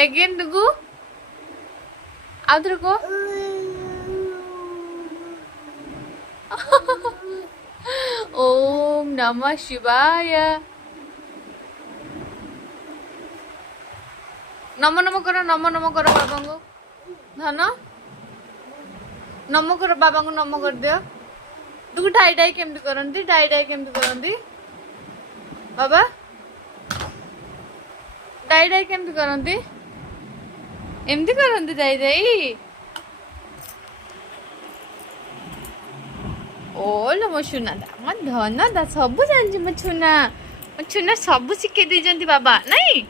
again दुगु आउथर को ओम नमः शिवाय नम नम करो बाबा को धन नम करो बाबा को नम कर दियो तू डाई डाई केमती करंती बाबा डाई डाई केमती करंती एमती करंती डाई डाई ओलो मो सुना दा मो धन दा सब जानछि मो छुना सब शिखे दै जंती बाबा नहीं